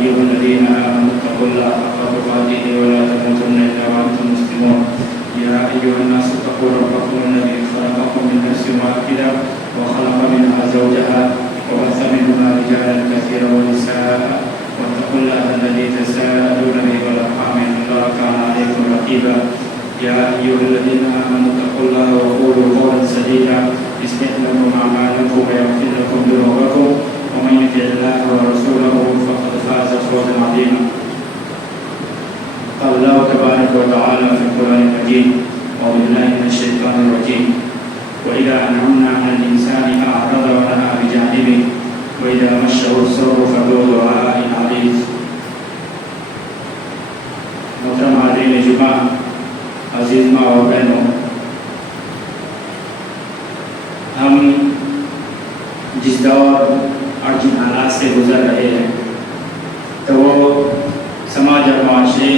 أيها الذين آمنوا اتقوا الله حق تقاته ولا تموتن إلا وأنتم مسلمون يا أيها الناس اتقوا ربكم الذي خلقكم من نفس واحدة وخلق منها زوجها وبث منهما رجالا كثيرا ونساء واتقوا الله الذي تساءلون به والأرحام إن الله كان عليكم رقيبا يا أيها الذين آمنوا اتقوا الله وقولوا قولا سديدا يصلح لكم أعمالكم ويغفر لكم ذنوبكم ومن يطع الله ورسوله فقد فاز فوزا عظيما. قال الله تبارك وتعالى في القرآن المجيد أعوذ بالله من الشيطان الرجيم وإذا أنعمنا على الإنسان أعرض ونأى بجانبه وإذا مسه الضر فذو دعاء عريض. محترم حاضرین جمعہ، عزیز ماں اور بہنوں، ہم جس دور اور جن حالات سے گزر رہے ہیں تو وہ سماج اور معاشرے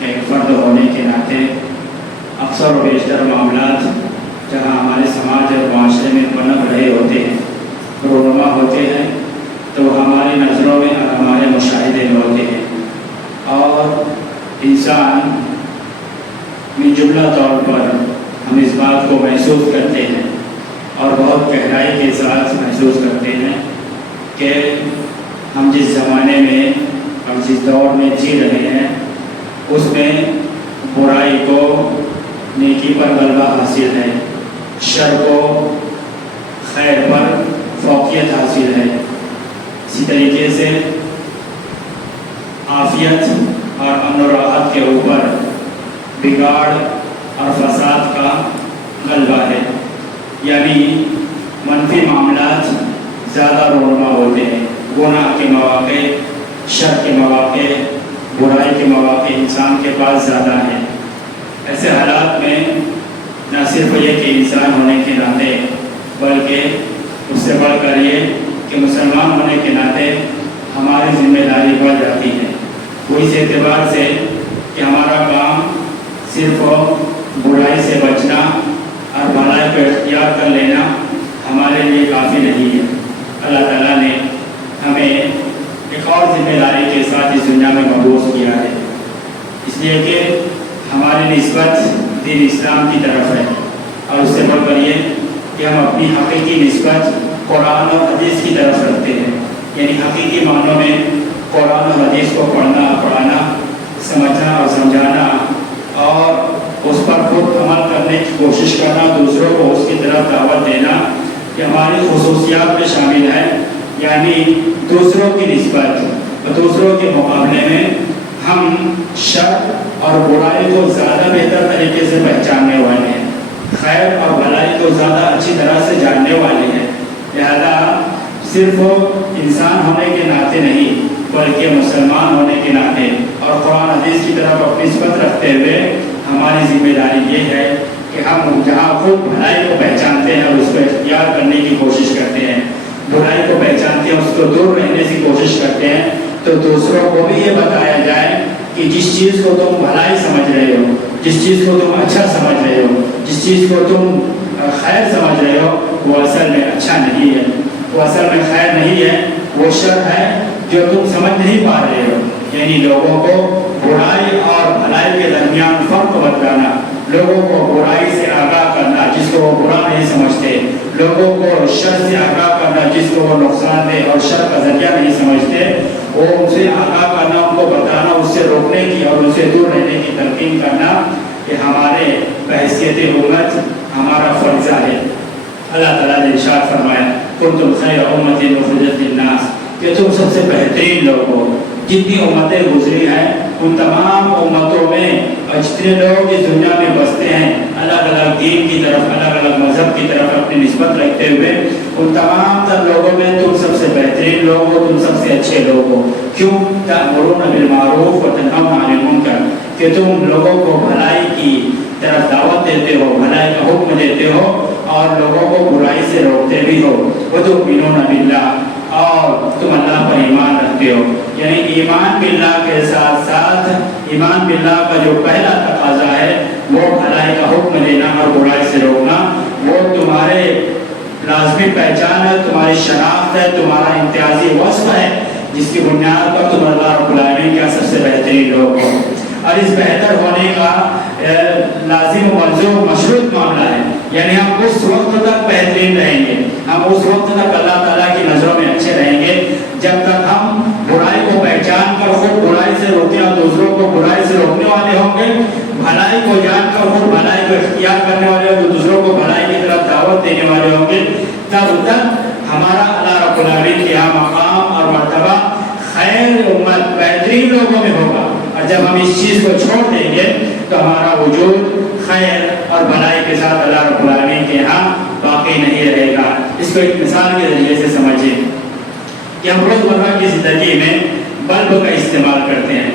کے ایک فرد ہونے کے ناطے اکثر و بیشتر معاملات جہاں ہمارے سماج اور معاشرے میں پنپ رہے ہوتے ہیں، رونما ہوتے ہیں، تو وہ ہماری نظروں میں اور ہمارے مشاہدے میں ہوتے ہیں، اور انسان من جملہ طور پر ہم اس بات کو محسوس کرتے ہیں اور بہت گہرائی کے ساتھ محسوس کرتے ہیں کہ ہم جس زمانے میں اور جس دور میں جی رہے ہیں اس میں برائی کو نیکی پر غلبہ حاصل ہے، شر کو خیر پر فوقیت حاصل ہے۔ اسی طریقے سے عافیت اور امن و راحت کے اوپر بگاڑ اور فساد کا غلبہ ہے، یعنی منفی معاملات زیادہ رونما ہوتے ہیں، گناہ کے مواقع، شر کے مواقع، برائی کے مواقع انسان کے پاس زیادہ ہیں۔ ایسے حالات میں نہ صرف یہ کہ انسان ہونے کے ناطے بلکہ اس سے بڑھ کر یہ کہ مسلمان ہونے کے ناطے ہماری ذمہ داری بڑھ جاتی ہے، وہ اس اعتبار سے کہ ہمارا کام صرف برائی سے بچنا اور بھلائی کو اختیار کر لینا ہمارے لیے کافی نہیں ہے۔ اللہ تعالیٰ نے ہمیں ایک اور ذمہ داری کے ساتھ اس دنیا میں مبعوث کیا ہے، اس لیے کہ ہماری نسبت دین اسلام کی طرف ہے، اور اس سے بڑھ کر یہ کہ ہم اپنی حقیقی نسبت قرآن اور حدیث کی طرف رکھتے ہیں، یعنی حقیقی معنوں میں قرآن اور حدیث کو پڑھنا، پڑھانا، سمجھنا اور سمجھانا اور اس پر خود عمل کرنے کی کوشش کرنا، دوسروں کو اس کی طرف دعوت دینا، یہ ہماری خصوصیات میں شامل ہے۔ یعنی دوسروں کی نسبت، دوسروں کے مقابلے میں ہم شر اور برائی کو زیادہ بہتر طریقے سے پہچاننے والے ہیں، خیر اور بھلائی کو زیادہ اچھی طرح سے جاننے والے ہیں۔ لہذا صرف انسان ہونے کے ناطے نہیں بلکہ مسلمان ہونے کے ناطے اور قرآن حدیث کی طرف اپنی نسبت رکھتے ہوئے ہماری ذمہ داری یہ ہے کہ ہم جہاں خود بھلائی کو پہچانتے ہیں اور اس کو اختیار کرنے کی کوشش کرتے ہیں، برائی کو پہچانتے ہیں، اس کو دور رہنے کی کوشش کرتے ہیں، تو دوسروں کو بھی یہ بتایا جائے کہ جس چیز کو تم بھلائی سمجھ رہے ہو، جس چیز کو تم اچھا سمجھ رہے ہو، جس چیز کو تم خیر سمجھ رہے ہو، وہ اصل میں اچھا نہیں ہے، وہ اصل میں خیر نہیں ہے، وہ شر ہے جو تم سمجھ نہیں پا رہے ہو۔ یعنی لوگوں کو برائی اور بھلائی کے درمیان فرق بتانا، لوگوں کو برائی سے آگاہ کرنا جس کو وہ برا نہیں سمجھتے، لوگوں کو شر سے آگاہ کرنا جس کو وہ نقصان دہ اور شر کا ذریعہ نہیں سمجھتے، وہ ان سے آگاہ کرنا، ان کو بتانا، اس سے روکنے کی اور ان سے دور رہنے کی تلقین کرنا، یہ ہمارے بحیثیت امت ہمارا فرضہ ہے۔ اللہ تعالیٰ نے ارشاد فرمایا کنتم خیر امۃ اخرجت للناس، کہ تم سب سے بہترین لوگ ہو۔ جتنی امتیں گزری ہیں ان تمام امتوں میں جتنے لوگ اس دنیا میں بستے ہیں، الگ الگ دین کی طرف، الگ الگ مذہب کی طرف اپنی نسبت رکھتے ہوئے، ان تمام تر لوگوں میں تم سب سے بہترین لوگ ہو، تم سب سے اچھے لوگ ہو۔ کیوں؟ تأمرون بالمعروف وتنہون عن المنکر، کہ تم لوگوں کو بھلائی کی طرف دعوت دیتے ہو، بھلائی کا حکم دیتے ہو اور لوگوں کو برائی سے روکتے بھی ہو۔ وتؤمنون باللہ، اور تم اللہ پر ایمان رکھتے ہو۔ یعنی ایمان باللہ کے ساتھ ساتھ ایمان باللہ کا جو پہلا تقاضا ہے وہ بھلائی کا حکم دینا اور برائی سے روکنا، وہ تمہارے لازمی پہچان ہے، تمہاری شناخت ہے، تمہارا امتیازی وصف ہے، جس کی بنیاد پر تم اللہ رب العالمین کا سب سے بہترین لوگ ہو. اور اس بہتر ہونے کا لازم و ملزوم مشروط معاملہ ہے، یعنی ہم اس وقت تک بہترین رہیں گے، ہم اس وقت تک اللہ تعالیٰ کی نظروں میں اچھے رہیں گے جب تک ہم برائی کو پہچان کر خود برائی سے روکیں اور دوسروں کو برائی سے روکنے والے ہوں گے، بھلائی کو جان کر خود بھلائی کو اختیار کرنے والے ہوں گے، دوسروں کو بھلائی کی طرف دعوت دینے والے ہوں گے. تب تک ہمارا اللہ رب العالمین کے یہاں مقام اور مرتبہ خیر امت بہترین لوگوں میں ہوگا. اور جب ہم اس چیز کو چھوڑ دیں گے تو ہمارا وجود خیر اور بھلائی کے ساتھ اللہ رب العالمین کے یہاں باقی نہیں رہے گا. اس کو ایک مثال کے ذریعے سے سمجھیں کہ ہم روزمرہ کی زندگی میں بلب کا استعمال کرتے ہیں،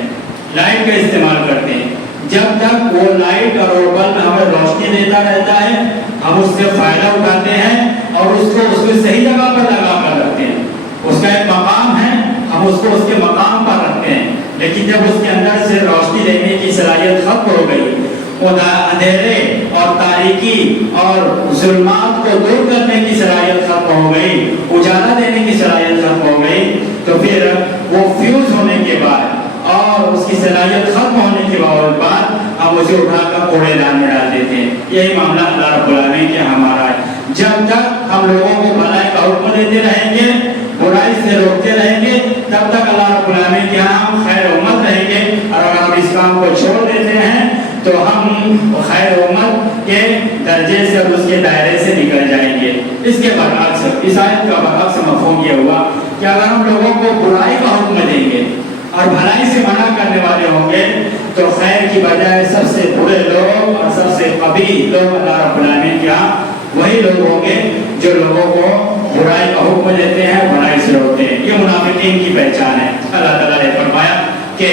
لائٹ کا استعمال کرتے ہیں. جب تک وہ لائٹ اور وہ بلب ہمیں روشنی دیتا رہتا ہے ہم اس سے فائدہ اٹھاتے ہیں اور اس کو صحیح جگہ پر لگا کر رکھتے ہیں. اس کا ایک مقام ہے، ہم اس کو اس کے مقام پر رکھتے ہیں. لیکن جب اس کے اندر سے روشنی دینے کی صلاحیت ختم ہو گئی، اندھیرے اور تاریکی اور ظلمات کو دور کرنے کی صلاحیت ختم ہو گئی، اجالا دینے کی صلاحیت ختم ہو گئی، تو پھر وہ فیوز ہونے کے بعد اور اس کی صلاحیت ختم ہونے کے بعد ہم اسے اٹھا کر کوڑے دان میں ڈال دیتے ہیں. یہی معاملہ اللہ رب العالمین کے ہمارا ہے. جب تک ہم لوگوں کو بھلائی کا حکم دیتے رہیں گے، برائی سے روکتے رہیں گے، تب تک اللہ رب العالمین کے یہاں ہم خیر امت رہیں گے. اور اگر ہم اس کام کو چھوڑ دیتے ہیں تو ہم خیر امت کے درجے سے اور اس کے دائرے سے نکل جائیں گے. اس کے برعکس اس آیت کا برعکس مفہوم یہ ہوا کہ اگر ہم لوگوں کو برائی کا حکم دیں گے اور بھلائی سے منع کرنے والے ہوں گے تو خیر کی بجائے سب سے برے لوگ اور سب سے قبیح لوگ اللہ رب العالمین کے یہاں وہی لوگ ہوں گے جو لوگوں کو برائی کا حکم دیتے ہیں، بھلائی سے روکتے ہیں. یہ منافقین کی پہچان ہے. اللہ تعالیٰ نے فرمایا کہ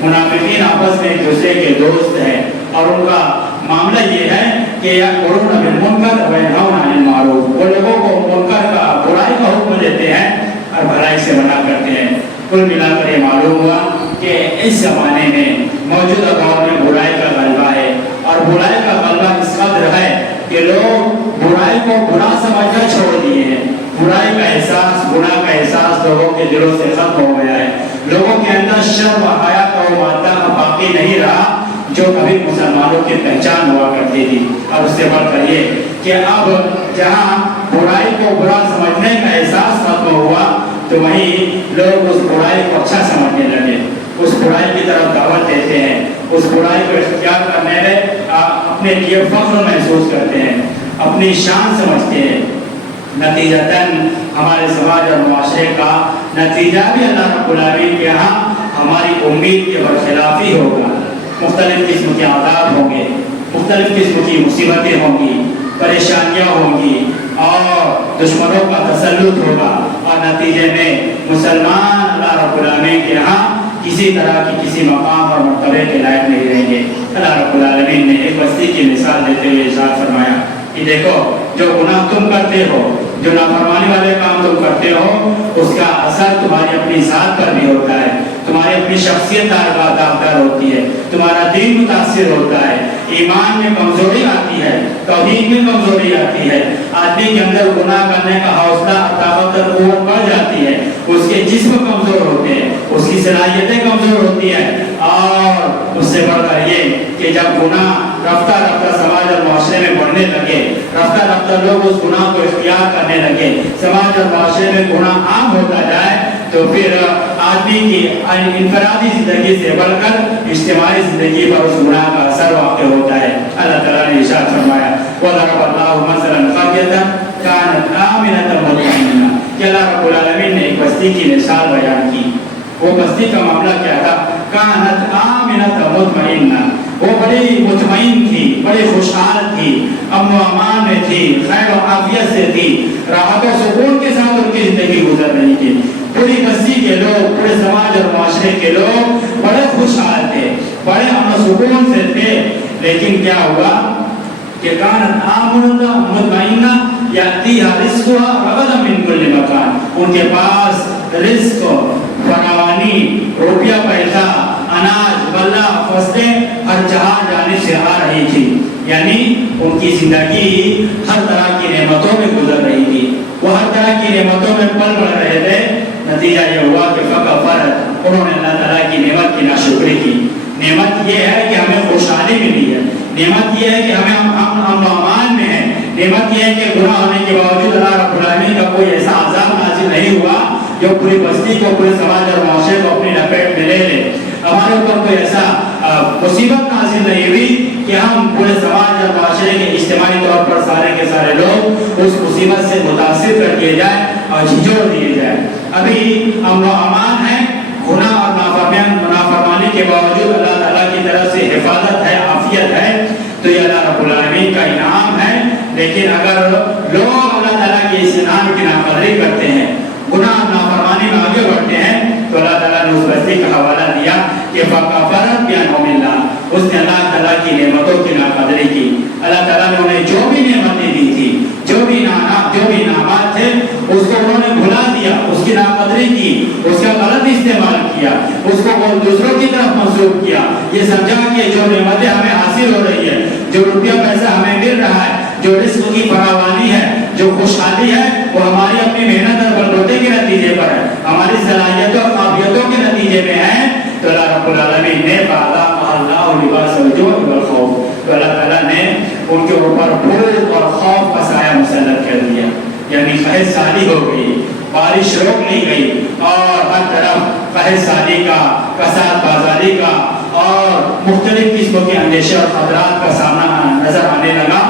منافقین آپس میں ایک دوسرے کے دوست ہیں اور ان کا معاملہ یہ ہے کہ یأمرون بالمنکر وینہون عن المعروف، وہ لوگوں کو منکر کا برائی کا حکم دیتے ہیں اور بھلائی سے منع کرتے ہیں. کل ملا کر یہ معلوم ہوا کہ اس زمانے میں موجودہ دور میں برائی کا غلبہ ہے اور برائی کا غلبہ اس قدر ہے کہ لوگ برائی کو برا سمجھنا چھوڑ دیے ہیں. برائی کا احساس، گناہ کا احساس لوگوں کے دلوں سے ختم ہو گیا ہے. لوگوں کے اندر شرم و حیا کا وہ مادہ باقی نہیں رہا جو کبھی مسلمانوں کی پہچان ہوا کرتی تھی. اور اس سے بڑھ کر یہ کہ اب جہاں برائی کو برا سمجھنے کا احساس ختم ہوا تو وہیں لوگ اس برائی کو اچھا سمجھنے لگے، اس برائی کی طرف دعوت دیتے ہیں، اس برائی کو اختیار کرنے میں اپنے لیے فخر محسوس کرتے ہیں، اپنی شان سمجھتے ہیں. نتیجتاً ہمارے سماج اور معاشرے کا نتیجہ بھی اللہ رب العالمین کے یہاں ہماری امید کے برخلاف ہی ہوگا. مختلف قسم کے عذاب ہوں گے، مختلف قسم کی مصیبتیں ہوں گی، پریشانیاں ہوں گی اور دشمنوں کا تسلط ہوگا اور نتیجے میں مسلمان اللہ رب العالمین کے یہاں کسی طرح کی کسی مقام اور مرتبے کے لائق نہیں رہیں گے. اللہ رب العالمین نے ایک بستی کی مثال دیتے ہوئے ارشاد فرمایا کہ دیکھو جو گناہ تم کرتے ہو، جو نافرمانی والے کام تم کرتے ہو، اس کا اثر تمہاری اپنی ذات پر بھی ہوتا ہے، تمہاری اپنی شخصیت داغدار ہوتی ہے، تمہارا دین متاثر ہوتا ہے، ایمان میں کمزوری آتی ہے، توحید میں کمزوری آتی ہے، آدمی کے اندر گناہ کرنے کا حوصلہ طاقت اور قوت بڑھ جاتی ہے، اس کے جسم کمزور ہوتے ہیں، اس کی صلاحیتیں کمزور ہوتی ہیں. اور اس سے بڑھ کر یہ کہ جب گناہ رفتہ رفتہ سماج اور معاشرے میں بڑھنے لگے، رفتہ رفتہ لوگ اس گناہ کو اختیار کرنے لگے، سماج اور معاشرے میں گناہ عام ہوتا جائے تو پھر آدمی کی انفرادی زندگی سے بڑھ کر اجتماعی زندگی پر اس گناہ کا اثر واقع ہوتا ہے. اللہ تعالیٰ نے ارشاد فرمایا وَضَرَبَ اللَّهُ مَثَلًا قَرْيَةً كَانَتْ آمِنَةً مُطْمَئِنَّةً کہ اللہ رب العالمین نے ایک بستی کی مثال بیان کی. وہ بستی کا معاملہ کیا تھا؟ كَانَتْ آمِنَةً مُطْمَئِنَّةً، وہ بڑی مطمئن تھی، بڑی خوشحال تھی، امن و امان میں تھی، خیر و عافیت سے تھی، راحت و سکون کے ساتھ ان کی زندگی گزر رہی تھی. پوری بستی کے لوگ، پورے سماج اور معاشرے کے لوگ بڑے خوشحال تھے، بڑے امن و سکون سے تھے. لیکن کیا ہوا کہ كانت آمنة مطمئنة يأتيها رزقها رغدا من كل مكان، ان کے پاس رزق، فراوانی، روپیہ پیسہ، اناج، غلہ، فصلیں ہر جانب سے آ رہی تھی. یعنی ان کی زندگی ہر طرح کی نعمتوں میں گزر رہی تھی. وہ ہر طرح کی نعمتوں میں پل بڑھ رہے تھے، نتیجہ یہ ہوا کہ فکفر، انہوں نے اللہ تعالیٰ کی نعمت کی ناشکری کی۔ نعمت یہ ہے کہ ہمیں خوشحالی ملی ہے، نعمت یہ ہے کہ ہم امن و امان میں ہیں، نعمت یہ ہے کہ گناہ ہونے کے باوجود اللہ رب العالمین کا کوئی ایسا عذاب نازل نہیں ہوا جو پوری بستی کو، پورے سماج اور معاشرے کو اپنی لپیٹ میں لے لے۔ ہمارے اوپر کوئی ایسا مصیبت نازل نہیں ہوئی کہ ہم پورے سماج اور معاشرے کے اجتماعی طور پر سارے کے سارے لوگ اس مصیبت سے متاثر کر دیے جائیں اور جھنجھوڑ دیے جائیں۔ ابھی امن و امان ہے، گناہ اور نافرمانی کے باوجود اللہ تعالیٰ کی طرف سے حفاظت ہے، عافیت ہے، تو یہ اللہ رب العالمین کا انعام ہے۔ لیکن اگر لوگ اللہ تعالیٰ کے اس انعام کی ناقدری کرتے ہیں، گناہ اور نافرمانی میں آگے بڑھتے ہیں، تو اللہ تعالیٰ نے اس بستی کا حوالہ دیا کہ فَكَفَرَتْ بِأَنْعُمِ اللَّهِ، اس نے اللہ تعالیٰ کی نعمتوں کی ناقدری کی۔ اللہ تعالیٰ نے انہیں جو بھی نعمتیں دی تھی، جو بھی انعامات تھے، اس کو انہوں نے بھلا دیا، اس کی ناقدری کی، اس کا غلط استعمال کیا، اس کو دوسروں کی طرف منسوخ کیا۔ یہ سمجھا کہ جو نعمتیں ہمیں حاصل ہو رہی ہے، جو روپیہ پیسہ ہمیں مل رہا ہے، جو رزق کی فراوانی ہے، جو خوشحالی ہے، وہ ہماری اپنی محنت اور بلبوتے کے نتیجے پر ہے، ہماری صلاحیتوں اور قابلیتوں کے نتیجے میں ہے۔ تو اللہ رب العالمین نے فَأَذَاقَهَا اللَّهُ لِبَاسَ الْجُوعِ وَالْخَوْفِ، تو اللہ تعالیٰ نے ان کے اوپر بھوک اور خوف کا سایہ مسلط کر دیا، یعنی قحط سالی ہو گئی، بارش روک لی گئی، اور ہر طرف قحط سالی کا، کساد بازاری کا اور مختلف قسموں کے اندیشے اور خطرات کا سامنا نظر آنے لگا،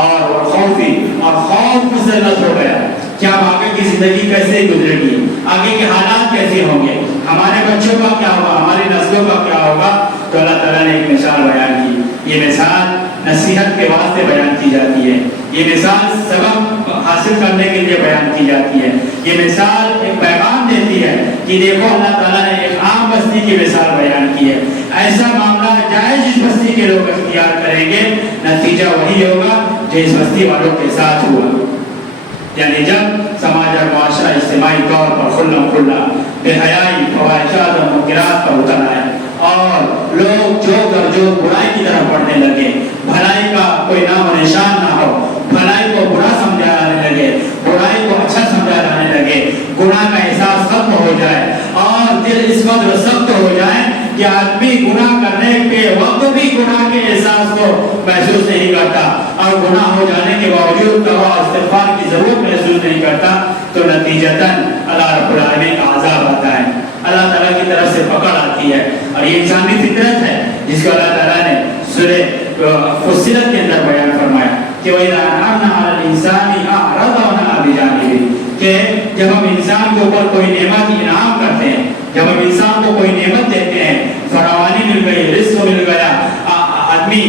اور خوف مسلط ہو گیا کہ اب آگے کی زندگی کیسے گزرے گی، آگے کے حالات کیسے ہوں گے، ہمارے بچوں کا کیا ہوگا، ہماری نسلوں کا کیا ہوگا۔ تو اللہ تعالیٰ نے ایک مثال بیان کی، یہ مثال نصیحت کے واسطے بیان کی جاتی ہے، یہ مثال سبق حاصل کرنے کے لیے بیان کی جاتی ہے، یہ مثال ایک پیغام دیتی ہے کہ دیکھو اللہ تعالیٰ نے ایک عام بستی کی مثال بیان کی ہے، ایسا معاملہ جائز جس بستی کے لوگ اختیار کریں گے، نتیجہ وہی ہوگا جو اس بستی والوں کے ساتھ ہوا۔ یعنی جب سماج اور معاشرہ اجتماعی طور پر کھلا بے حیائی، فواحشات اور منکرات پر اتر آئے، اور لوگ جو کر جو برائی کی طرف بڑھنے لگے، بھلائی کا کوئی نام و نشان نہ ہو، بھلائی کو برا سمجھا جانے لگے، برائی کو اچھا سمجھا جانے لگے، گناہ کا احساس ختم ہو جائے، اور دل اس قدر سخت ہو جائے کہ آدمی گناہ کرنے کے وقت بھی گناہ کے احساس کو محسوس نہیں کرتا، اور گناہ ہو جانے کے باوجود توبہ اور استغفار کی ضرورت محسوس نہیں کرتا، تو نتیجتاً اللہ رب العالمین کا عذاب آتا ہے، اللہ تعالیٰ کی طرف سے پکڑ آتی ہے۔ اور یہ انسانی فطرت ہے جس کو اللہ تعالیٰ نے سورہ فصلت کے اندر بیان فرمایا کہ وَإِذَا أَنْعَمْنَا عَلَى الْإِنسَانِ أَعْرَضَ وَنَأَىٰ بِجَانِبِهِ، کہ جب ہم انسان کے اوپر کوئی نعمت انعام کرتے ہیں، جب ہم انسان کو کوئی نعمت دیتے ہیں، فراوانی مل گئی، رزق مل گیا، آدمی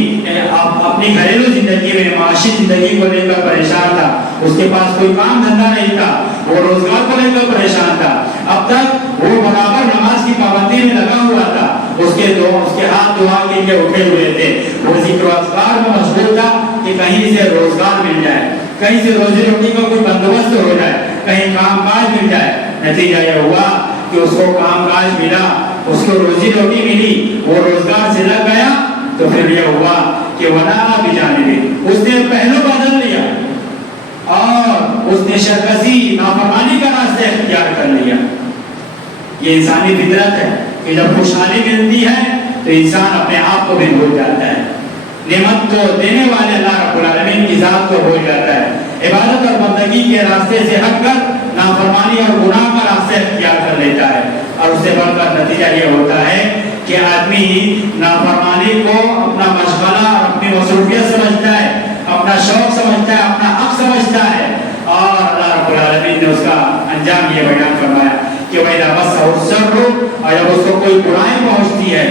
اپنی گھریلو زندگی میں، معاشی زندگی کو لے کر پریشان تھا، اس کے پاس کوئی کام دھندا نہیں تھا، وہ روزگار کو لے کر پریشان تھا، اب تک وہ برابر نماز کی پابندی میں لگا ہوا تھا، اس کے ہاتھ دعا کے لیے اٹھے ہوئے تھے، وہ ذکر و اذکار میں مشغول تھا کہ کہیں سے روزگار مل جائے، کہیں سے روزی روٹی کا کوئی بندوبست ہو جائے، کہیں کام کاج مل جائے۔ نتیجہ یہ ہوا کہ اس کو کام کاج ملا، اس کو روزی روٹی ملی، وہ روزگار سے لگ گیا، تو پھر یہ ہوا کہ وَنَأَىٰ بِجَانِبِهِ، اس نے پہلو بدل لیا اور اس نے شرکسی نافرمانی کا راستہ اختیار کر لیا۔ یہ انسانی فطرت ہے کہ جب خوشحالی ملتی ہے تو انسان اپنے آپ کو بھی بھول جاتا ہے، نعمت کو دینے والے اللہ رب العالمین کی ذات کو بھول جاتا ہے، عبادت اور بندگی کے راستے سے ہٹ کر نافرمانی اور گناہ کا راستہ اختیار کر لیتا ہے، اور اس سے بڑھ کر نتیجہ یہ ہوتا ہے کہ آدمی نافرمانی کو اپنا مشغلہ، اپنی مصروفیت سمجھتا ہے، اپنا شوق سمجھتا ہے، اپنا حق سمجھتا ہے، اور اللہ رب العالمین نے اس کا انجام یہ بیان فرمایا کہ وَإِذَا مَسَّهُ الشَّرُّ، اور جب اس کو کوئی برائی پہنچتی ہے،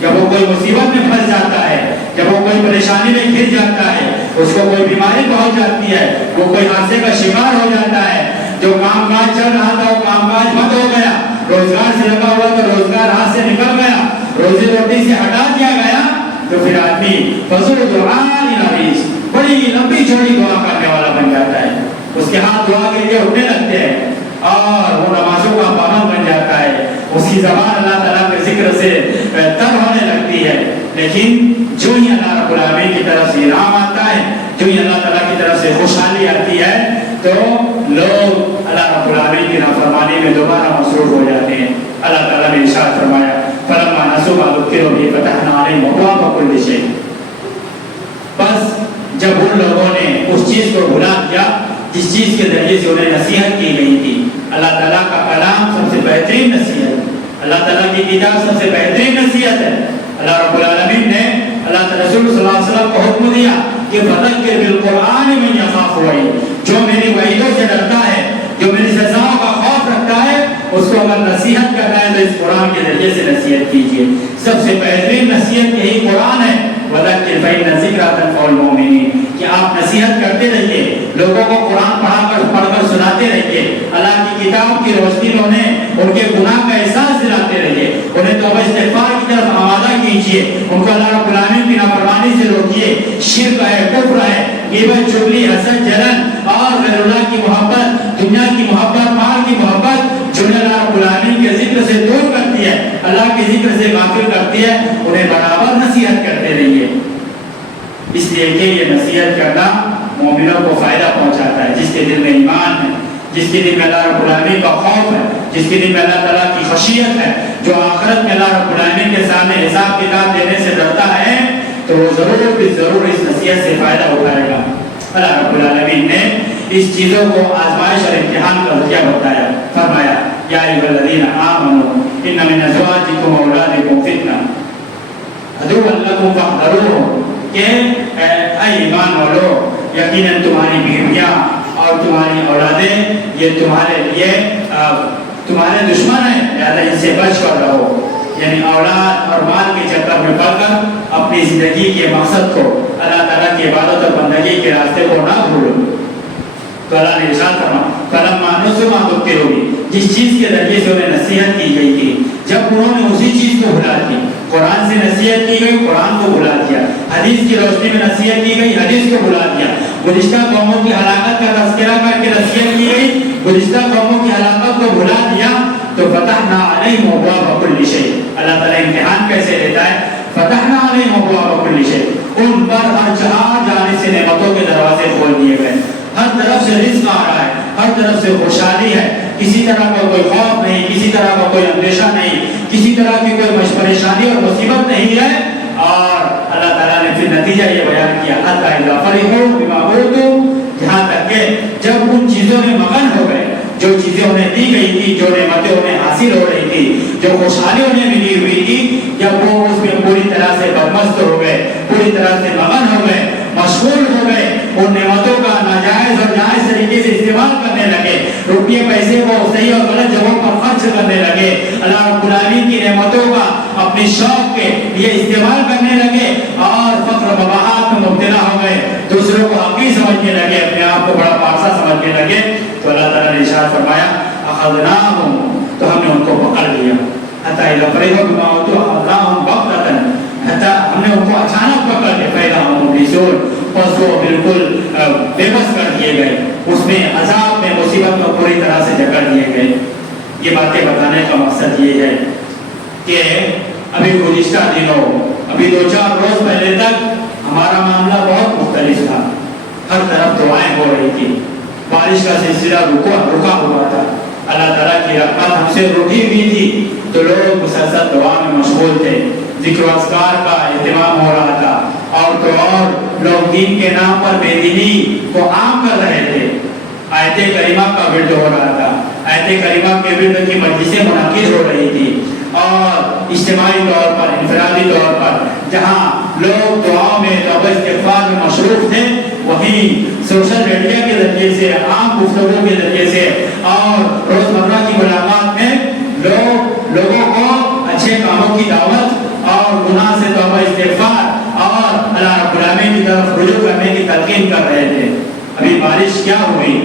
جب وہ کوئی مصیبت میں پھنس جاتا ہے، جب وہ کوئی پریشانی میں گر جاتا ہے، اس کو کوئی بیماری پہنچ جاتی ہے، وہ کوئی حادثے کا شکار ہو جاتا ہے، جو کام کاج چل رہا تھا وہ کام کاج بند ہو گیا، روزگار سے لگا ہوا تو روزگار ہاتھ سے نکل گیا، روزی روٹی سے ہٹا دیا گیا، تو پھر آدمی فضول دعاء العریض، بڑی لمبی چوڑی دعا کرنے والا بن جاتا ہے، اس کے ہاتھ دعا کے لیے اٹھنے لگتے ہیں، اور وہ نمازوں کا پابند بن جاتا ہے، اس کی زبان اللہ تعالیٰ کے ذکر سے تر ہونے لگتی ہے۔ لیکن جو ہی اللہ رب العالمین کی طرف سے انعام آتا ہے، جو ہی اللہ تعالیٰ کی طرف سے خوشحالی آتی ہے، تو لوگ اللہ رب العالمین کی نافرمانی میں دوبارہ مصروف ہو جاتے ہیں. اللہ تعالیٰ نے ارشاد فرمایا فلما نسوا ما ذکروا بہ فتحنا علیہم ابواب کل شیء. بس جب ان لوگوں نے اس چیز کو بھلا دیا جس چیز کے ذریعے سے انہیں نصیحت کی گئی تھی. اللہ تعالیٰ کا کلام سب سے بہترین نصیحت, اللہ تعالیٰ کی کتاب سب سے بہترین نصیحت ہے. اللہ رب العالمین نے اللہ کے رسول صلی اللہ علیہ وسلم کو حکم دیا کہ فذکر بالقرآن من یخاف وعید, جو میری وعیدوں سے ڈرتا ہے, جو میری سزاؤں کا خوف رکھتا ہے, اس کو اگر نصیحت کرنا ہے تو اس قرآن کے ذریعے سے نصیحت کیجیے. سب سے بہترین نصیحت یہی قرآن ہے. وذکر فإن الذکریٰ تنفع المؤمنین, کہ آپ نصیحت کرتے رہیے, لوگوں کو قرآن پڑھ کر سناتے رہیے, اللہ کی کتاب کی روشنی میں انہیں ان کے گناہ کا احساس دلاتے رہیے, انہیں توبہ استغفار کی طرف آمادہ کیجیے, ان کو اللہ رب العالمین کی نافرمانی سے روکیے. شرک ہے, کفر ہے, غیبت, چغلی, حسد, جلن اور غیر اللہ کی محبت, دنیا کی محبت, مال کی محبت جو اللہ رب العالمین کے ذکر سے دور کرتی ہے, اللہ کے ذکر سے غافل کرتی ہے, انہیں برابر نصیحت کرتے رہیے. اس لیے کہ یہ نصیحت کرنا مومنوں کو فائدہ پہنچاتا ہے. جس کے دل میں ایمان ہے, جس کے دل میں اللہ رب العالمین کا خوف ہے, جس کے دل میں اللہ تعالیٰ کی خشیت ہے, جو آخرت میں اللہ رب العالمین کے سامنے حساب کتاب دینے سے ڈرتا ہے, تو وہ ضرور اس نصیحت سے فائدہ اٹھائے گا. اللہ رب العالمین نے اس چیزوں کو آزمائش اور امتحان کا ذریعہ بتایا. فرمایا یا ایھا الذین آمنوا ان من ازواجکم واولادکم فتنہ عدو لکم فاحذروہم, کہ اے ایمان والو, یقیناً تمہاری بیویاں اور تمہاری اولادیں یہ تمہارے لیے تمہارے دشمن ہیں, لہذا ان سے بچ کر رہو. یعنی اولاد اور مال کے چکر میں پڑ کر اپنی زندگی کے مقصد کو, اللہ تعالیٰ کی عبادت اور بندگی کے راستے کو نہ بھولو. تو اللہ نے ارشاد فرمایا فلما نسوا ما ذکروا بہ, جس چیز کے ذریعے سے انہیں نصیحت کی گئی تھی, جب انہوں نے اسی چیز کو بھلا دی, قرآن سے نصیحت کی گئی, قرآن کو بھلا دیا, حدیث کی روشنی میں نصیحت کی گئی, حدیث کو بھلا دیا, گزشتہ قوموں کی ہلاکت کا تذکرہ کر کے نصیحت کی گئی, گزشتہ قوموں کی ہلاکت کو بھلا دیا, تو فتحنا علیہم ابواب کل شیء. اللہ تعالیٰ امتحان کیسے لیتا ہے؟ فتحنا علیہم ابواب کل شیء, ان پر ہر جانب سے نعمتوں کے دروازے کھول دیے گئے, ہر طرف سے رزق آ رہا ہے, ہر طرف سے خوشحالی ہے, کسی طرح کا کوئی خوف نہیں, کسی طرح کا کوئی اندیشہ نہیں, کسی طرح کی کوئی پریشانی اور مصیبت نہیں ہے. اور اللہ تعالیٰ نے پھر نتیجہ یہ بیان کیا حتی اذا فرحوا بما اوتوا, جہاں تک کہ جب ان چیزوں میں مگن ہو گئے, جو چیزیں انہیں دی گئی تھی, جو نعمتیں انہیں حاصل ہو رہی تھی, جو خوشحالی انہیں ملی ہوئی تھی, جب وہ اس میں پوری طرح سے بدمست ہو گئے, پوری طرح سے مگن ہو گئے, مشغول ہو گئے, ان نعمتوں کا ناجائز اور جائز طریقے سے استعمال کرنے لگے, روپیے پیسے کو صحیح اور غلط جگہوں پر خرچ کرنے لگے, اللہ رب العالمین کی نعمتوں کا اپنے شوق کے لیے استعمال کرنے لگے, اور فقر و بباہات میں مبتلا ہو گئے, دوسروں کو حقیر سمجھنے لگے, اپنے آپ کو بڑا پارسا سمجھنے لگے, تو اللہ تعالیٰ نے ارشاد فرمایا اخذناہم, تو ہم نے ان کو پکڑ لیا. حتی اذا فرحوا بما اوتوا اخذناہم بغتۃ, ہم نے ان کو اچانک پکڑ کے فیضا ہم مبلسون, اور وہ بالکل بے بس کر دیے گئے, اس میں عذاب میں مصیبت میں پوری طرح سے جکڑ دیے گئے. یہ باتیں بتانے کا مقصد یہ ہے کہ ابھی گزشتہ دنوں, ابھی 2-4 روز پہلے تک ہمارا معاملہ بہت مختلف تھا. ہر طرف دعائیں ہو رہی تھی, بارش کا سلسلہ رکا ہوا تھا, اللہ تعالیٰ کی رحمت ہم سے رکی ہوئی تھی, تو لوگ مسلسل دعا میں مشغول تھے, ذکر و اذکار کا اہتمام ہو رہا تھا, اور تو اور لوگ دین کے نام پر بے دینی کو عام کر رہے تھے. آیت کریمہ کا ورد ہو رہا تھا, آیت کریمہ کے ورد کی مجلسیں منعقد ہو رہی تھی, اور اجتماعی طور پر, انفرادی طور پر جہاں لوگ دعاؤں میں, توبہ استغفار میں مصروف تھے, وہیں سوشل میڈیا کے ذریعے سے, عام گفتگو کے ذریعے سے, اور روزمرہ کی ملاقات میں لوگوں کو اچھے کاموں کی دعوت اور گناہ سے توبہ استغفار اور اللہ رب العالمین کی طرف رجوع کرنے کی تلقین کر رہے تھے. ابھی بارش کیا ہوئی,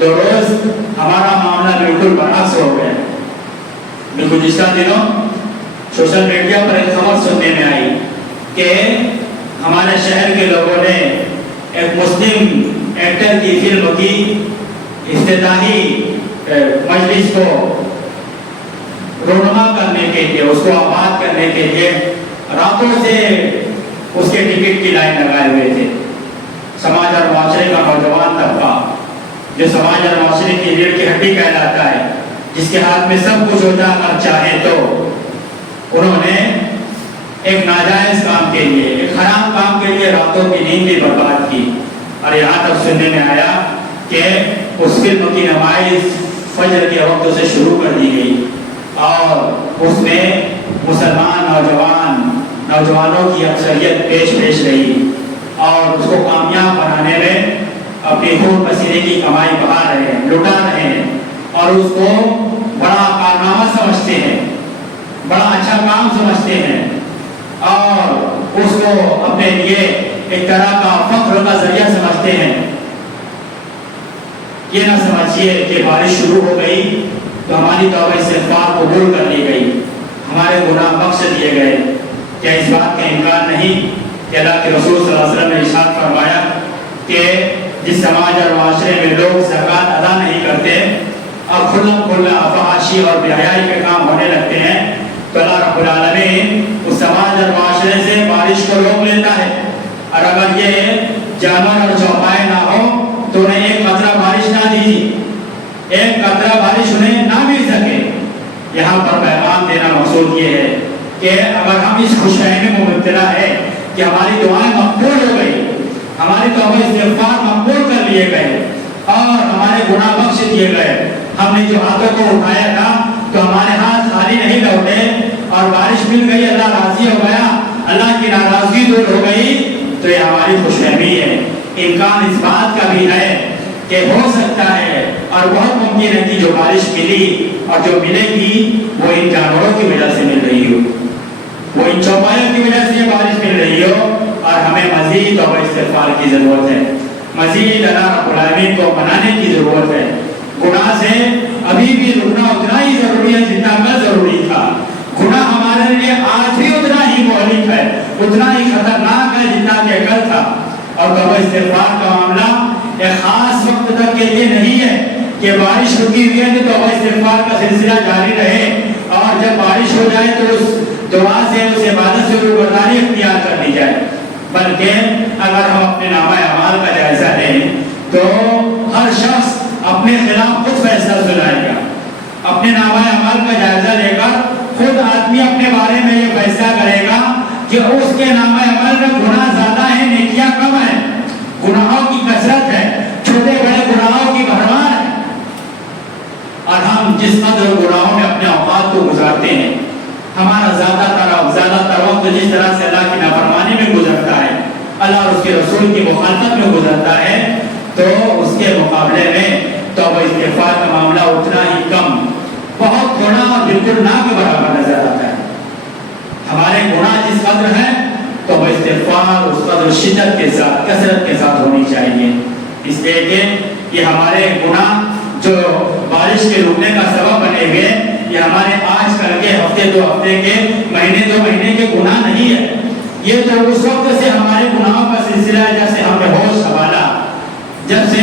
2 روز ہمارا معاملہ بالکل برعکس ہو گیا. گزشتہ دنوں سوشل میڈیا پر ایک خبر سننے میں آئی کہ ہمارے شہر کے لوگوں نے ایک مسلم ایکٹر کی فلم کی افتتاحی مجلس کو رونما کرنے کے لیے, اس کو آباد کرنے کے لیے راتوں سے اس کے ٹکٹ کی لائن لگائے ہوئے تھے. سماج اور معاشرے کا نوجوان طبقہ جو سماج اور معاشرے کی ریڑھ کی ہڈی کہلاتا ہے، جس کے ہاتھ میں سب کچھ ہوتا ہے اور چاہے تو انہوں نے ایک ناجائز کام کے لیے، ایک حرام کام کے لیے راتوں کی نیند بھی برباد کی۔ اور یہاں تک سننے میں آیا کہ اس فلم کی نمائش فجر کے وقت سے شروع کر دی گئی اور اس میں مسلمان نوجوانوں کی اکثریت پیش رہی اور اس کو کامیاب بنانے میں اپنی خون پسینے کی کمائی بہا رہے ہیں، لٹا رہے ہیں اور اس کو بڑا کارنامہ سمجھتے ہیں، بڑا اچھا کام سمجھتے ہیں اور اس کو اپنے لیے ایک طرح کا فخر کا ذریعہ سمجھتے ہیں۔ یہ نہ سمجھیے کہ بارش شروع ہو گئی تو ہماری توبہ استغفار قبول کر لی گئی، ہمارے گناہ بخش دیے گئے۔ کیا اس بات کا امکان نہیں کہ اللہ کے رسول صلی اللہ علیہ وسلم نے ارشاد فرمایا کہ جس سماج اور معاشرے میں لوگ زکوٰۃ ادا نہیں کرتے اور کھلا فحاشی اور بے حیائی کے کام ہونے لگتے ہیں تو اللہ رب العالمین اس سماج اور معاشرے سے بارش کو روک لیتا ہے، اور اگر یہ جانور اور چوپائے نہ ہو تو انہیں ایک قطرہ بارش نہ دیجیے، ایک قطرہ بارش انہیں نہ مل سکے۔ یہاں پر پیغام دینا مقصود یہ ہے کہ اگر ہم اس خوش فہمی میں مبتلا ہے کہ ہماری دعائیں مقبول ہو گئی، ہماری توبہ استغفار مقبول کر لیے گئے اور ہمارے گناہ بخش دیے گئے، ہم نے جو ہاتھوں کو اٹھایا تھا تو ہمارے ہاتھ خالی نہیں لوٹے اور بارش مل گئی، اللہ راضی ہو گیا، اللہ کی ناراضگی دور ہو گئی، تو یہ ہماری خوش فہمی ہے۔ امکان اس بات کا بھی ہے کہ ہو سکتا ہے اور بہت ممکن ہے کہ جو بارش ملی اور جو ملے گی وہ ان جانوروں کی وجہ سے مل رہی ہو، وہ ان چوپایوں کی وجہ سے یہ بارش مل رہی ہو، اور ہمیں مزید توبہ استغفار کی ضرورت ہے، مزید اللہ رب العالمین کو منانے کی ضرورت ہے۔ گناہ سے ابھی بھی رکنا اتنا ہی ضروری ہے جتنا کل ضروری تھا۔ گناہ ہمارے لیے آج بھی اتنا ہی مہلک ہے، اتنا ہی خطرناک ہے جتنا کہ کل تھا۔ اور توبہ استغفار کا معاملہ ایک خاص وقت تک کے لیے نہیں ہے کہ بارش رکی ہوئی ہے تو توبہ استغفار کا سلسلہ جاری رہے اور جب بارش ہو جائے تو اس دعا سے، اس عبادت سے روبرداری اختیار کر دی جائے، بلکہ اگر ہم اپنے نامہ اعمال کا جائزہ لیں تو ہر شخص اپنے خلاف خود فیصلہ سنائے گا۔ اپنے نامہ اعمال کا جائزہ لے کر خود آدمی اپنے بارے میں یہ فیصلہ کرے گا کہ اس کے نامہ اعمال میں گناہ زیادہ ہے، نیکیاں کم ہیں، گناہوں کی کثرت ہے، چھوٹے بڑے گناہوں کی بھرمار ہے۔ اور ہم جس قدر گناہوں میں اپنے اوقات کو گزارتے ہیں، ہمارا زیادہ تر وقت جس طرح سے اللہ کی نافرمانی میں گزرتا ہے، اللہ اور اس کے رسول کی مخالفت میں گزرتا ہے، تو اس کے مقابلے میں توبہ استغفار کا معاملہ اتنا ہی کم، بہت تھوڑا اور بالکل نہ کے برابر نظر آتا ہے۔ ہمارے گناہ جس قدر ہیں توبہ استغفار اس قدر شدت کے ساتھ، کثرت کے ساتھ ہونی چاہیے، اس لیے کہ یہ ہمارے گناہ جو بارش کے رکنے کا سبب بنے گے، یہ ہمارے آج کل کے ہفتے دو ہفتے کے، مہینے دو مہینے کے گناہ نہیں ہے، یہ تو اس وقت سے ہمارے گناہوں کا سلسلہ ہے جب سے ہمیں ہوش حوالہ، جب سے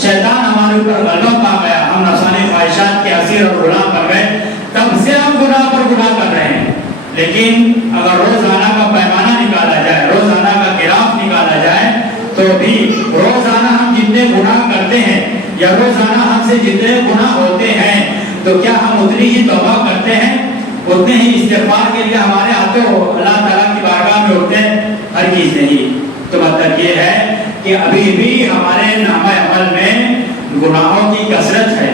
شیطان ہمارے اوپر غلبہ پا گیا، ہم نفسانی خواہشات کے اسیر اور غلام بن گئے، تب سے ہم گناہ پر گناہ کر رہے ہیں۔ لیکن اگر روزانہ کا پیمانہ نکالا جائے، روزانہ کا گراف نکالا جائے، تو بھی روزانہ ہم جتنے گناہ کرتے ہیں یا روزانہ ہم سے جتنے گناہ ہوتے ہیں تو کیا ہم اتنی ہی توبہ کرتے ہیں، اتنے ہی استغفار کے لیے ہمارے ہاتھوں اللہ تعالیٰ کی بارگاہ میں ہوتے ہیں؟ ہر چیز نہیں۔ تو مطلب یہ ہے کہ ابھی بھی ہمارے نامہ عمل میں گناہوں کی کثرت ہے،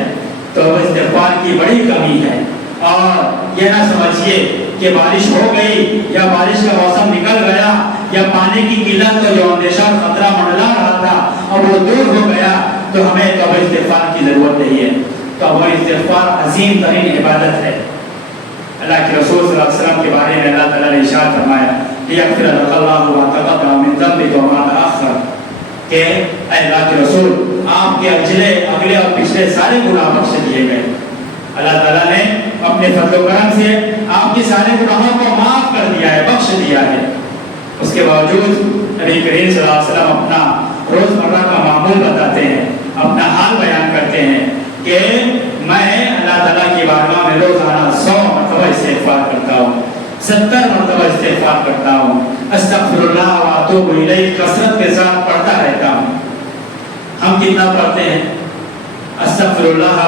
توبہ استغفار کی بڑی کمی ہے۔ اور یہ نہ سمجھیے کہ بارش ہو گئی یا بارش کا موسم نکل گیا یا پانی کی قلت کا جو اندیشہ اور خطرہ منڈلا رہا تھا اور وہ دور ہو گیا تو ہمیں توبہ استغفار کی ضرورت نہیں ہے۔ توبہ استغفار عظیم ترین عبادت ہے۔ اللہ کے رسول صلی اللہ علیہ وسلم کے بارے میں اللہ تعالیٰ نے ارشاد فرمایا لیغفر لك الله ما تقدم من ذنبك وما تأخر، کہ اے اللہ کے رسول آپ کے اگلے اور پچھلے سارے گناہ بخش دیے گئے۔ اللہ تعالیٰ نے اپنے فضل و کرم سے آپ کے سارے گناہوں کو معاف کر دیا ہے، بخش دیا ہے۔ اس کے باوجود نبی کریم صلی اللہ علیہ وسلم اپنا روزمرہ کا معمول بتاتے ہیں، اپنا حال بیان کرتے ہیں کہ میں اللہ تعالیٰ کی بارگاہ میں روزانہ 100 مرتبہ استغفار کرتا ہوں، 70 مرتبہ استغفار کرتا ہوں، استغفر اللہ و اتوب الیہ کثرت کے ساتھ پڑھتا رہتا ہوں۔ ہم کتنا پڑھتے ہیں؟ استغفرullah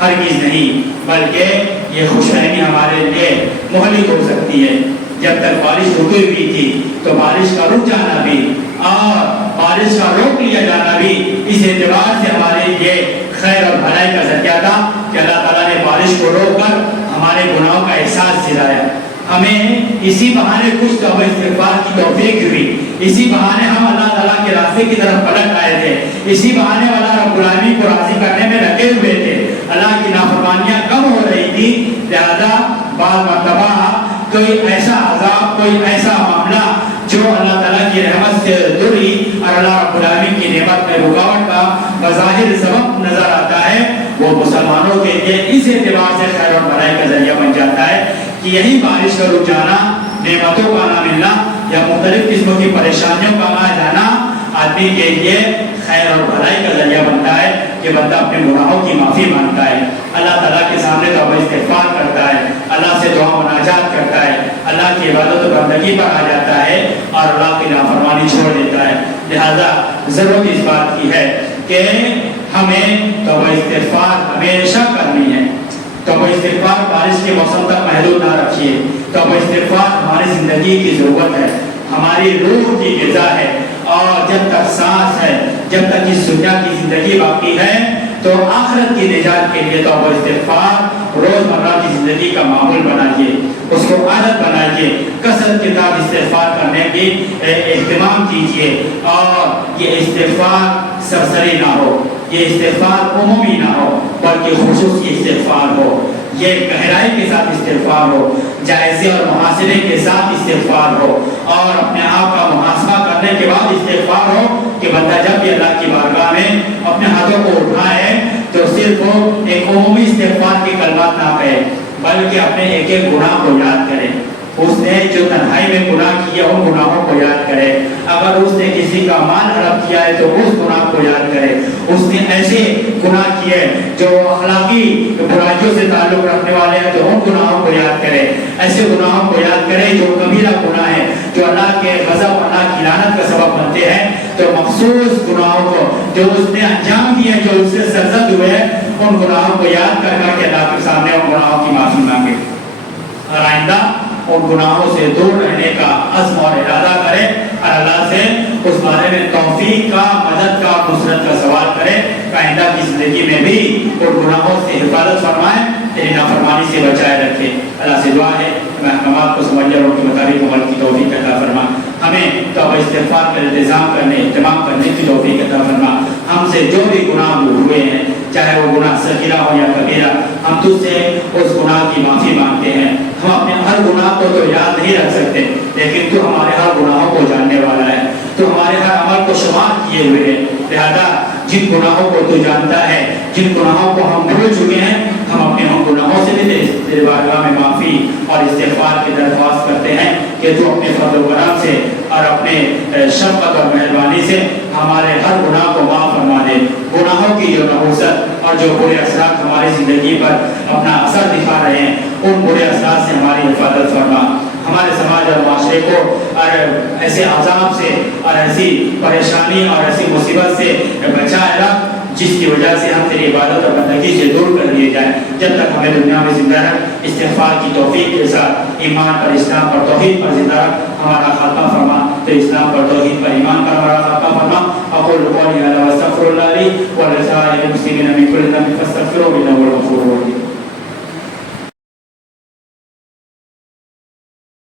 ہرگز نہیں، بلکہ یہ خوش فہمی ہمارے لیے مہلک ہو سکتی ہے۔ جب تک بارش رکی ہوئی تھی تو بارش کا رک جانا بھی اور بارش کا روک لیا جانا بھی اس اعتبار سے ہمارے لیے خیر اور بھلائی کا ذریعہ تھا کہ اللہ تعالیٰ نے بارش کو روک کر ہمارے گناہوں کا احساس دلایا۔ ہمیں اسی بہانے کچھ توبہ استغفار کی توفیق ہوئی، اسی بہانے ہم اللہ تعالیٰ کے راستے کی طرف پلٹ آئے تھے، اسی بہانے اللہ رب العالمین کو راضی کرنے میں لگے ہوئے تھے۔ اللہ کی نافرمانیاں کم ہو رہی تھی، لہذا بعض مرتبہ کوئی ایسا عذاب، کوئی ایسا معاملہ جو اللہ تعالیٰ کی رحمت سے دوری اور اللہ رب العالمین کی نعمت میں رکاوٹ کا بظاہر سبب نظر آتا ہے، وہ مسلمانوں کے لیے اس اعتبار سے خیر اور بھلائی کا ذریعہ بن جاتا ہے کہ یہی بارش کا رک جانا، نعمتوں کا نہ ملنا یا مختلف قسموں کی پریشانیوں کا آ جانا آدمی کے لیے خیر اور بھلائی کا ذریعہ بنتا ہے کہ بندہ اپنے گناہوں کی معافی مانگتا ہے، اللہ تعالیٰ کے سامنے توبہ استغفار کرتا ہے، اللہ سے دعا مناجات کرتا ہے، اللہ کی عبادت و بندگی پر آ جاتا ہے اور اللہ کی نافرمانی چھوڑ دیتا ہے۔ لہذا ضرورت اس بات کی ہے کہ ہمیں توبہ استغفار ہمیشہ کرنی ہے۔ توبہ استغفار بارش کے موسم تک محدود نہ رکھیے، توبہ استغفار ہماری زندگی کی ضرورت ہے، ہماری روح کی غذا ہے، اور جب تک سانس ہے، جب تک اس دنیا کی زندگی باقی ہے تو آخرت کی نجات کے لیے توبہ استغفار روزمرہ کی زندگی کا معمول بنائیے، اس کو عادت بنائیے، کثرت کے ساتھ استغفار کرنے کی اہتمام کیجیے، اور یہ استغفار سرسری نہ ہو، یہ استغفار عمومی نہ ہو بلکہ خصوصی استغفار ہو، یہ گہرائی کے ساتھ استغفار ہو، جائزے اور محاسبے کے ساتھ استغفار ہو، اور اپنے آپ کا محاسبہ کرنے کے بعد استغفار ہو کہ بندہ جب بھی اللہ کی بارگاہ میں اپنے ہاتھوں کو اٹھائے تو صرف وہ ایک عمومی استغفار کی کلمات نہ کہے بلکہ اپنے ایک ایک گناہ کو یاد کرے، اس نے جو تنہائی میں گناہ کیا ان گناہوں کو یاد کرے، اگر اس نے کسی کا مال ہڑپ کیا ہے تو اس گناہ کو یاد کرے، اس نے ایسے گناہ کیے جو اخلاقی برائیوں سے تعلق رکھنے والے ہیں تو ان گناہوں کو یاد کرے، ایسے گناہوں کو یاد کرے جو کبیرہ گناہ ہے، جو اللہ کے غضب، اللہ کی لعنت کا سبب بنتے ہیں، تو مخصوص گناہوں کو جو اس نے انجام دیے، جو اس سے سرزد ہوئے ہیں، ان گناہوں کو یاد کر کے اللہ کے سامنے ان گناہوں کی معافی مانگے، اور آئندہ ان گناہوں سے دور رہنے کا عزم اور ارادہ کرے اور اللہ سے اس بارے میں توفیق کا، مدد کا، نصرت کا سوال کرے کہ آئندہ کی زندگی میں بھی ان گناہوں سے حفاظت فرمائے، تیری نافرمانی سے بچائے رکھے۔ اللہ سے دعا ہے کہ محکمات کو سمجھ اور ان کے مطابق عمل کی توفیق عطا فرما، ہمیں توبہ استغفار کا التزام کرنے، اہتمام کرنے کی توفیق عطا فرما، ہم سے جو بھی گناہ ہوئے ہیں چاہے وہ گناہ صغیرہ ہو یا کبیرہ، ہم تجھ سے اس گناہ کی معافی مانگتے ہیں، ہم اپنے ہر گناہ کو تو یاد نہیں رکھ سکتے لیکن تو ہمارے ہر گناہوں کو جاننے والا ہے، تو ہمارے ہر عمل کو شمار کیے ہوئے ہے، لہذا جن گناہوں کو تو جانتا ہے، جن گناہوں کو ہم بھول چکے ہیں، ہم اپنے ان گناہوں سے بھی تیرے بارگاہ میں معافی اور استغفار کی درخواست کرتے ہیں کہ تو اپنے فضل و کرم سے اور اپنے شفقت اور مہربانی سے ہمارے ہر گناہ کو معاف فرما دے، گناہوں کی جو نحوست اور جو برے اثرات ہماری زندگی پر اپنا اثر دکھا رہے ہیں ان برے اثرات سے ہماری حفاظت فرما، ہمارے سماج اور معاشرے کو اور ایسے عذاب سے اور ایسی پریشانی اور ایسی مصیبت سے بچائے رکھ جس کی وجہ سے ہم تیری عبادت اور بندگی سے دور کر لیے جائیں، جب تک ہمیں دنیا میں زندہ رکھ، استغفار کی توفیق کے ساتھ ایمان پر، اسلام پر، توحید پر زندہ رکھ، ہمارا خاتمہ فرما،